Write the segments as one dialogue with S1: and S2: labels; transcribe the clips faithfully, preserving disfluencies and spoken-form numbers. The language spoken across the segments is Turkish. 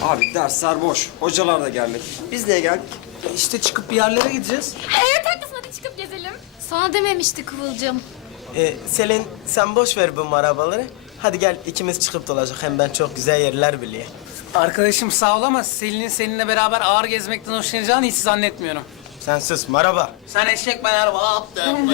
S1: Abi dersler boş. Hocalar da gelmedi. Biz niye geldik?
S2: İşte çıkıp bir yerlere gideceğiz.
S3: Evet haklısın, hadi çıkıp gezelim. Sana dememişti Kıvılcım.
S4: Ee, Selin sen boş ver bu arabaları. Hadi gel ikimiz çıkıp dolaşacak. Hem ben çok güzel yerler biliyorum.
S2: Arkadaşım sağ ol ama Selin'in seninle beraber ağır gezmekten hoşlanacağını hiç zannetmiyorum.
S4: Sen sus merhaba.
S2: Sen eşek ben araba.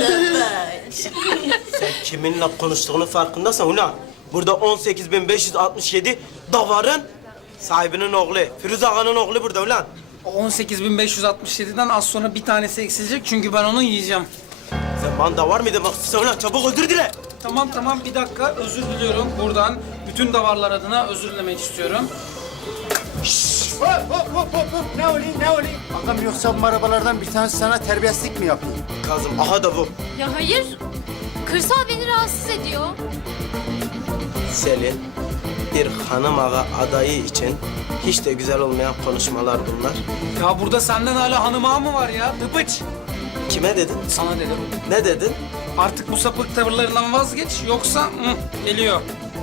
S4: Sen kiminle konuştuğunu farkındasın ulan. Burada on sekiz bin beş yüz altmış yedi davarın sahibinin oğlu. Firuze Ağa'nın oğlu burada ulan.
S2: on sekiz bin beş yüz altmış yedi'den az sonra bir tanesi eksilecek çünkü ben onu yiyeceğim.
S4: Sen bana davar mı demek istiyorsun ulan? Çabuk özür dile.
S2: Tamam tamam bir dakika özür diliyorum buradan. Bütün davarlar adına özür dilemek istiyorum.
S5: Hop hop hop hop hop. Ne oluyor ne oluyor? Ağam yoksa bu arabalardan bir tanesi sana terbiyesizlik mi yapıyor?
S4: Kazım aha da bu.
S3: Ya hayır, kırsal beni rahatsız ediyor.
S4: Selin bir hanım ağa adayı için hiç de güzel olmayan konuşmalar bunlar.
S2: Ya burada senden hala hanım ağa mı var ya? Dıpıç.
S4: Kime dedin?
S2: Sana dedim.
S4: Ne dedin?
S2: Artık bu sapık tavırlarından vazgeç yoksa hı, geliyor.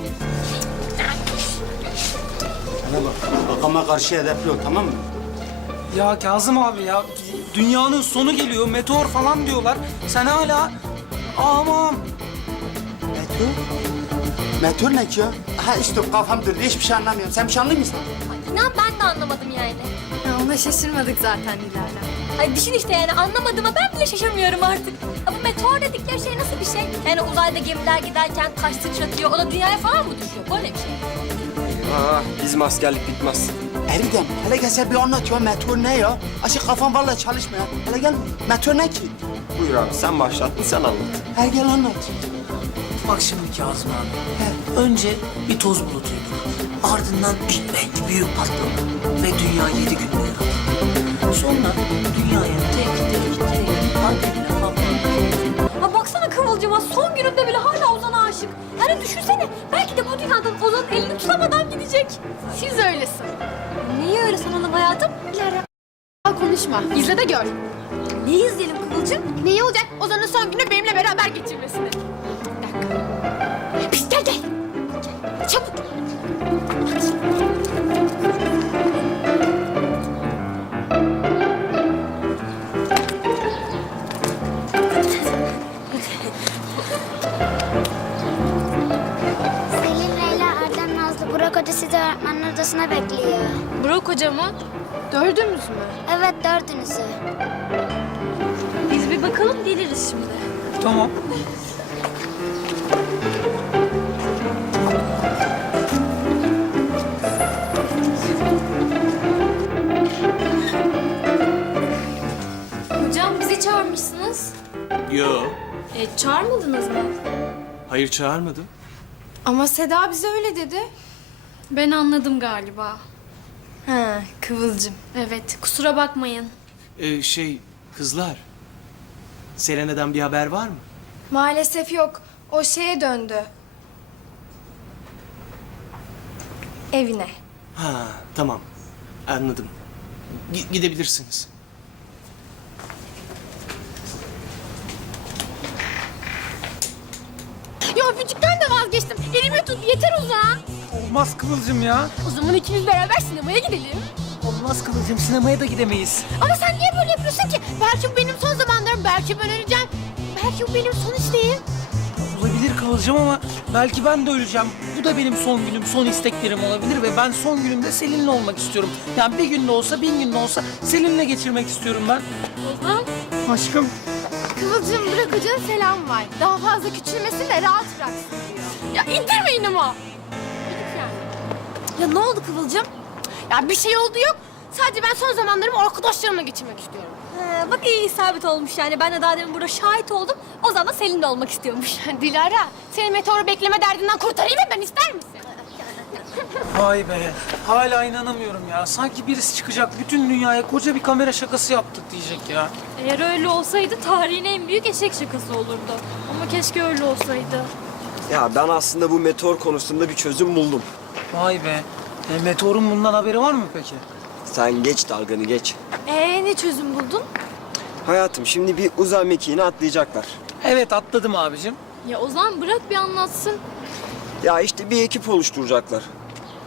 S5: Bana bak. Ağama karşı edepli ol tamam mı?
S2: Ya Kazım abi ya dünyanın sonu geliyor meteor falan diyorlar. Sen hala aman.
S5: Meteor? Meteor ne ki ya? Ha işte kafam durdu. Hiçbir şey anlamıyorum. Sen bir şey anlıyor musun?
S3: İnan ben de anlamadım yani.
S6: Ya ona şaşırmadık zaten Dilara.
S3: Ay düşün işte yani anlamadığıma ben bile şaşırmıyorum artık. Ya bu meteor dedikleri şey nasıl bir şey? Yani uzayda gemiler giderken taş sıçratıyor, o da dünyaya falan mı düşüyor? Böyle bir şey.
S1: Ha, bizim askerlik bitmez.
S5: Erdem, hele gel sen bir anlat ya. Meteor ne ya? Aşık kafam vallahi çalışmıyor. Hele gel. Meteor ne ki?
S1: Buyur abi sen başlattın sen anlat.
S5: Her gel anlat.
S2: Bak şimdi Kazım abi. Önce bir toz bulutuydu. Ardından Big Bang büyük patlama ve dünya yedi günde yarattı. Sonra dünyaya tek tek tek pandemiler patladı.
S3: Ha baksana Kıvılcım'a son gününde bile hala Ozan'a aşık. Yani düşünsene belki de bu dünyadan Ozan'ın elini tutamadan gidecek.
S6: Siz öylesin.
S3: Niye öyle sanalım hayatım? Dilara.
S6: Konuşma. İzle de gör.
S3: Ne izleyelim Kıvılcım?
S6: Neyi olacak? Ozan'ın son günü benimle beraber geçirmesini.
S3: Pis gel gel. Gel, çabuk.
S7: Selin, Leyla, Erdem, Nazlı, Burak Hoca sizi öğretmenler odasına bekliyor.
S6: Burak hoca mı? Dördümüz mü?
S7: Evet, dördünüzü.
S3: Biz bir bakalım geliriz şimdi.
S2: Tamam.
S3: Hocam bizi çağırmışsınız.
S8: Yo,
S3: E, çağırmadınız mı?
S8: hayır çağırmadım.
S6: Ama Seda bize öyle dedi.
S3: Ben anladım galiba.
S6: Ha, Kıvılcım.
S3: Evet, kusura bakmayın.
S8: Ee, şey, kızlar. Selena'dan bir haber var mı?
S6: Maalesef yok. O şeye döndü. Evine.
S8: Ha, tamam. Anladım. Gi- gidebilirsiniz.
S6: Ya öpücükten de vazgeçtim. Elimi tut yeter Ozan.
S2: Olmaz Kıvılcım ya.
S6: O zaman ikimiz beraber sinemaya gidelim.
S2: Olmaz Kıvılcım sinemaya da gidemeyiz.
S6: Ama sen niye böyle yapıyorsun ki? Belki bu benim son zamanlarım, belki ben öleceğim. Belki bu benim son isteğim.
S2: Olabilir Kıvılcım ama belki ben de öleceğim. Bu da benim son günüm, son isteklerim olabilir ve ben son günümde Selin'le olmak istiyorum. Yani bir günde olsa, bin günde olsa Selin'le geçirmek istiyorum ben.
S3: Ozan.
S2: Aşkım.
S6: Kıvılcım Burak Hoca'nın selamı var. Daha fazla küçülmesin de rahat bıraksın diyor. Ya indirmeyin ama.
S3: Ya ne oldu Kıvılcım?
S6: Ya bir şey oldu yok. Sadece ben son zamanlarımı arkadaşlarımla geçirmek istiyorum.
S3: He, bak iyi isabet olmuş yani. Ben de daha demin burada şahit oldum. Ozan da Selin'le olmak istiyormuş.
S6: Dilara, seni meteoru bekleme derdinden kurtarayım mı ben, ister misin?
S2: Vay be. Hala inanamıyorum ya. Sanki birisi çıkacak bütün dünyaya koca bir kamera şakası yaptık diyecek ya.
S3: Eğer öyle olsaydı tarihin en büyük eşek şakası olurdu. Ama keşke öyle olsaydı.
S1: Ya ben aslında bu meteor konusunda bir çözüm buldum.
S2: Vay be. E, meteorun bundan haberi var mı peki?
S1: Sen geç dalganı geç.
S3: Ee ne çözüm buldun?
S1: Hayatım şimdi bir uzay mekiğine atlayacaklar.
S2: Evet atladım abicim.
S3: Ya Ozan bırak bir anlatsın.
S1: Ya işte bir ekip oluşturacaklar.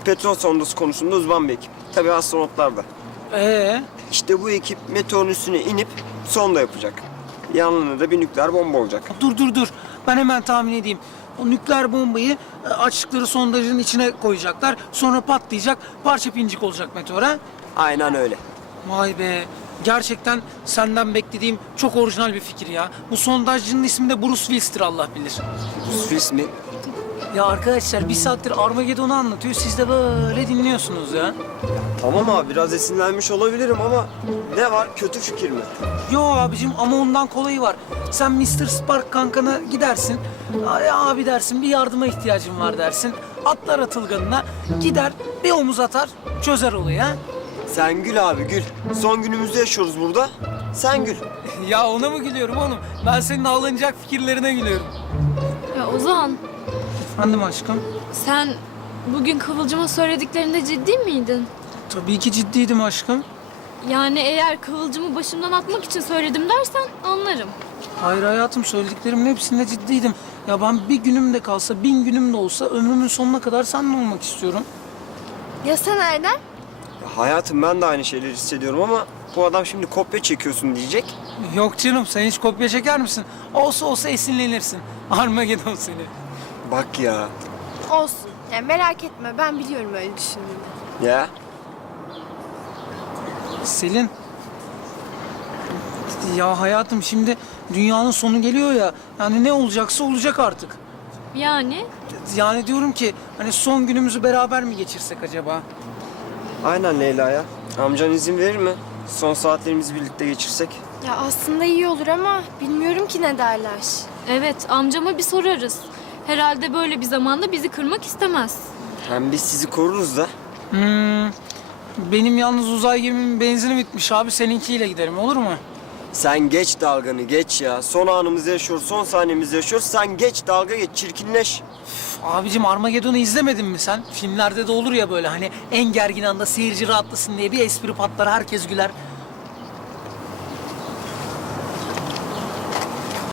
S1: petrol sondası konusunda uzman bir ekip. Tabii astronotlar da.
S8: Ee,
S1: İşte bu ekip meteorun üstüne inip sonda yapacak. Yanlarında da bir nükleer bomba olacak.
S8: dur dur dur. Ben hemen tahmin edeyim. O nükleer bombayı e, açtıkları sondajın içine koyacaklar. Sonra patlayacak. Parça pincik olacak meteor ha?
S1: Aynen öyle.
S8: Vay be. Gerçekten senden beklediğim çok orijinal bir fikir ya. Bu sondajcının ismi de Bruce Willis'tir Allah bilir.
S1: Swiss mi?
S8: Ya arkadaşlar bir saattir Armageddon'u anlatıyor. Siz de böyle dinliyorsunuz ya.
S1: Tamam abi biraz esinlenmiş olabilirim ama ne var kötü fikir mi?
S8: Yo abicim ama ondan kolayı var. Sen mister Spark kankana gidersin. Ay abi dersin bir yardıma ihtiyacım var dersin. Atlar atılganına gider bir omuz atar çözer olayı ha.
S1: Sen gül abi gül. Son günümüzde yaşıyoruz burada. Sen gül.
S8: Ya ona mı gülüyorum oğlum? Ben senin ağlanacak fikirlerine gülüyorum.
S6: Ya Ozan,
S8: Efendim aşkım?
S6: sen bugün Kıvılcım'a söylediklerinde ciddi miydin?
S8: Tabii ki ciddiydim aşkım.
S6: Yani eğer Kıvılcım'ı başımdan atmak için söyledim dersen anlarım.
S8: Hayır hayatım söylediklerimin hepsinde ciddiydim. Ya ben bir günüm de kalsa, bin günüm de olsa ömrümün sonuna kadar seninle olmak istiyorum.
S6: Ya sen Erdem?
S1: Ya hayatım ben de aynı şeyleri hissediyorum ama bu adam şimdi kopya çekiyorsun diyecek.
S8: Yok canım sen hiç kopya çeker misin? Olsa olsa esinlenirsin. Armageddon seni.
S1: Bak ya.
S6: Olsun. Yani merak etme, ben biliyorum öyle düşündüğünü.
S1: Ya.
S8: Selin. Ya hayatım şimdi dünyanın sonu geliyor ya. Yani ne olacaksa olacak artık.
S6: Yani?
S8: Yani diyorum ki hani son günümüzü beraber mi geçirsek acaba?
S1: Aynen Leyla ya. Amcan izin verir mi? Son saatlerimizi birlikte geçirsek.
S9: Ya aslında iyi olur ama bilmiyorum ki ne derler.
S6: Evet, amcama bir sorarız. Herhalde böyle bir zamanda bizi kırmak istemez.
S1: Hem biz sizi koruruz da.
S8: Hmm, benim yalnız uzay gemimin benzini bitmiş abi. Seninkiyle giderim olur mu?
S1: Sen geç dalganı geç ya. Son anımızı yaşıyoruz, son saniyemizi yaşıyoruz. Sen geç dalga geç, çirkinleş.
S8: Üf, abicim Armageddon'u izlemedin mi sen? Filmlerde de olur ya böyle hani en gergin anda seyirci rahatlasın diye bir espri patlar, herkes güler.